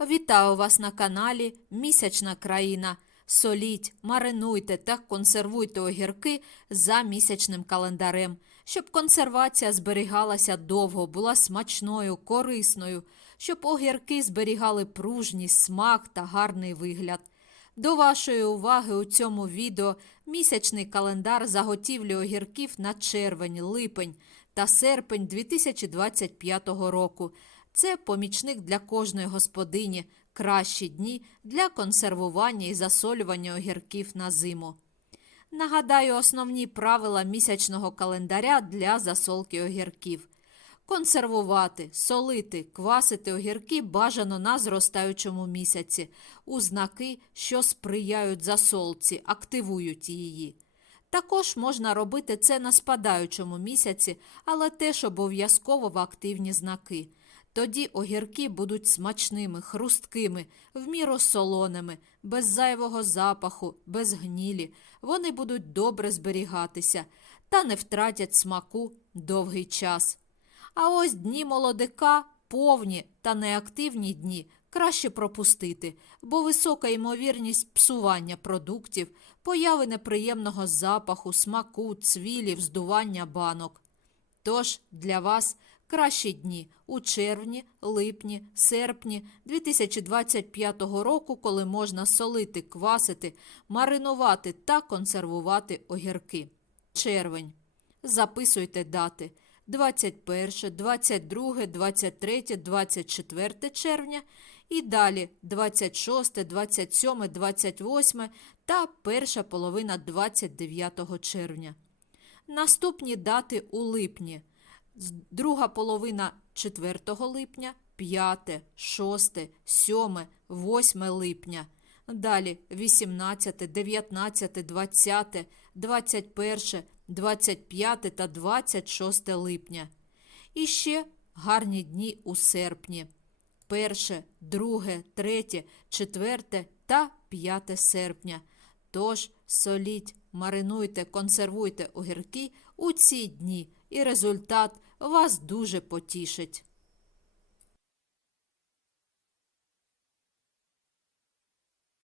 Вітаю вас на каналі Місячна країна. Соліть, маринуйте та консервуйте огірки за місячним календарем, щоб консервація зберігалася довго, була смачною, корисною, щоб огірки зберігали пружність, смак та гарний вигляд. До вашої уваги у цьому відео місячний календар заготівлі огірків на червень, липень та серпень 2025 року. Це помічник для кожної господині, кращі дні для консервування і засолювання огірків на зиму. Нагадаю основні правила місячного календаря для засолки огірків. Консервувати, солити, квасити огірки бажано на зростаючому місяці, у знаки, що сприяють засолці, активують її. Також можна робити це на спадаючому місяці, але теж обов'язково в активні знаки. Тоді огірки будуть смачними, хрусткими, в міру солоними, без зайвого запаху, без гнілі. Вони будуть добре зберігатися та не втратять смаку довгий час. А ось дні молодика, повні та неактивні дні краще пропустити, бо висока ймовірність псування продуктів, появи неприємного запаху, смаку, цвілів, здування банок. Тож для вас кращі дні у червні, липні, серпні 2025 року, коли можна солити, квасити, маринувати та консервувати огірки. Червень. Записуйте дати 21, 22, 23, 24 червня і далі 26, 27, 28 та перша половина 29 червня. Наступні дати у липні. Друга половина 4 липня, 5, 6, 7, 8 липня. Далі 18, 19, 20, 21, 25 та 26 липня. І ще гарні дні у серпні. 1, 2, 3, 4 та 5 серпня. Тож соліть, маринуйте, консервуйте огірки у ці дні, і результат вас дуже потішить.